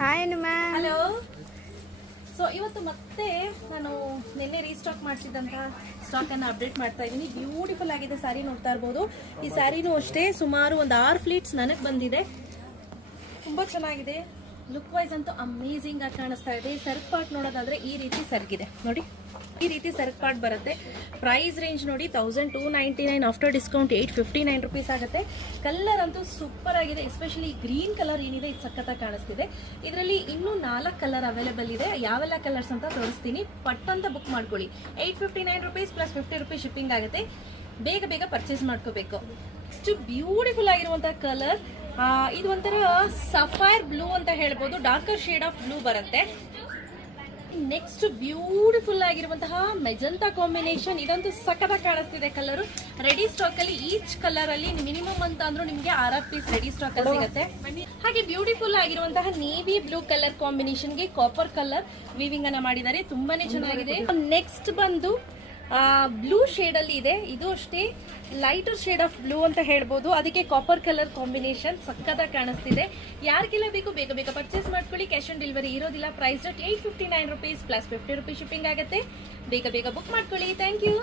Hi Hanuma. Hello. So ಇವತ್ತು ಮತ್ತೆ ನಾನು ನಿನ್ನೆ ರೀಸ್ಟಾಕ್ ಮಾಡಿಸಿದಂತಹ ಸ್ಟಾಕನ್ನು ಅಪ್ಡೇಟ್ ಮಾಡ್ತಾ ಇದ್ದೀನಿ. ಬ್ಯೂಟಿಫುಲ್ ಆಗಿದೆ ಸ್ಯಾರಿ, ನೋಡ್ತಾ ಇರ್ಬೋದು. ಈ ಸ್ಯಾರಿನೂ ಅಷ್ಟೇ ಸುಮಾರು ಒಂದು 6 ಫ್ಲೀಟ್ಸ್ ನನಗೆ ಬಂದಿದೆ. ತುಂಬ ಚೆನ್ನಾಗಿದೆ. ಲುಕ್ ವೈಸ್ ಅಂತೂ ಅಮೇಝಿಂಗ್ ಆಗಿ ಕಾಣಿಸ್ತಾ ಇದೆ. ಸೆರ್ಕ್ ಪಾರ್ಟ್ ನೋಡೋದಾದ್ರೆ ಈ ರೀತಿ ಸೆರ್ಗಿದೆ ನೋಡಿ, ಈ ರೀತಿ ಸೆರ್ಕ್ ಪಾರ್ಟ್ ಬರುತ್ತೆ. ಪ್ರೈಸ್ ರೇಂಜ್ ನೋಡಿ 1299, ಆಫ್ಟರ್ ಡಿಸ್ಕೌಂಟ್ 859 ರುಪೀಸ್ ಆಗುತ್ತೆ. ಕಲರ್ ಅಂತೂ ಸೂಪರ್ ಆಗಿದೆ. ಎಸ್ಪೆಷಲಿ ಗ್ರೀನ್ ಕಲರ್ ಏನಿದೆ ಇದು ಸಖತ್ತಾಗಿ ಕಾಣಿಸ್ತಿದೆ. ಇದರಲ್ಲಿ ಇನ್ನೂ 4 ಕಲರ್ ಅವೈಲೇಬಲ್ ಇದೆ. ಯಾವೆಲ್ಲ ಕಲರ್ಸ್ ಅಂತ ತೋರಿಸ್ತೀನಿ. ಪಟ್ ಅಂತ ಬುಕ್ ಮಾಡ್ಕೊಳ್ಳಿ. 859 ರುಪೀಸ್ ಪ್ಲಸ್ 50 ರುಪೀಸ್ ಶಿಪ್ಪಿಂಗ್ ಆಗುತ್ತೆ. ಬೇಗ ಬೇಗ ಪರ್ಚೇಸ್ ಮಾಡ್ಕೋಬೇಕು. ಇಷ್ಟು ಬ್ಯೂಟಿಫುಲ್ ಆಗಿರುವಂತಹ ಕಲರ್, ಇದು ಒಂಥರ ಸಫೈರ್ ಬ್ಲೂ ಅಂತ ಹೇಳ್ಬೋದು. ಡಾರ್ಕರ್ ಶೇಡ್ ಆಫ್ ಬ್ಲೂ ಬರುತ್ತೆ. ನೆಕ್ಸ್ಟ್ ಬ್ಯೂಟಿಫುಲ್ ಆಗಿರುವಂತಹ ಮೆಜಂತಾ ಕಾಂಬಿನೇಷನ್. ಇದಂತೂ ಸಖತ್ತಾಗಿ ಕಾಣಿಸ್ತಿದೆ ಕಲರ್. ರೆಡಿ ಸ್ಟಾಕ್ ಅಲ್ಲಿ ಈಚ್ ಕಲರ್ ಅಲ್ಲಿ ಮಿನಿಮಮ್ ಅಂತ ಅಂದ್ರೂ ನಿಮ್ಗೆ 6 ಪೀಸ್ ರೆಡಿ ಸ್ಟಾಕ್ ಅಲ್ಲಿ ಸಿಗುತ್ತೆ. ಹಾಗೆ ಬ್ಯೂಟಿಫುಲ್ ಆಗಿರುವಂತಹ ನೇವಿ ಬ್ಲೂ ಕಲರ್ ಕಾಂಬಿನೇಷನ್ ಗೆ ಕಾಪರ್ ಕಲರ್ ವೀವಿಂಗ್ ಅನ್ನ ಮಾಡಿದ್ದಾರೆ. ತುಂಬಾನೇ ಚೆನ್ನಾಗಿದೆ. ನೆಕ್ಸ್ಟ್ ಬಂದು ಬ್ಲೂ ಶೇಡ್ ಅಲ್ಲಿ ಇದೆ. ಇದು ಅಷ್ಟೇ ಲೈಟರ್ ಶೇಡ್ ಆಫ್ ಬ್ಲೂ ಅಂತ ಹೇಳ್ಬೋದು. ಅದಕ್ಕೆ ಕಾಪರ್ ಕಲರ್ ಕಾಂಬಿನೇಷನ್ ಸಕ್ಕತ್ತಾಗಿ ಕಾಣಿಸ್ತಿದೆ. ಯಾರಿಗೆಲ್ಲ ಬೇಕು ಬೇಗ ಬೇಗ ಪರ್ಚೇಸ್ ಮಾಡ್ಕೊಳ್ಳಿ. ಕ್ಯಾಶ್ ಆನ್ ಡೆಲಿವರಿ ಇರೋದಿಲ್ಲ. Price 859 rupees plus 50 rupees shipping ಆಗುತ್ತೆ. ಬೇಗ ಬೇಗ ಬುಕ್ ಮಾಡ್ಕೊಳ್ಳಿ. Thank you.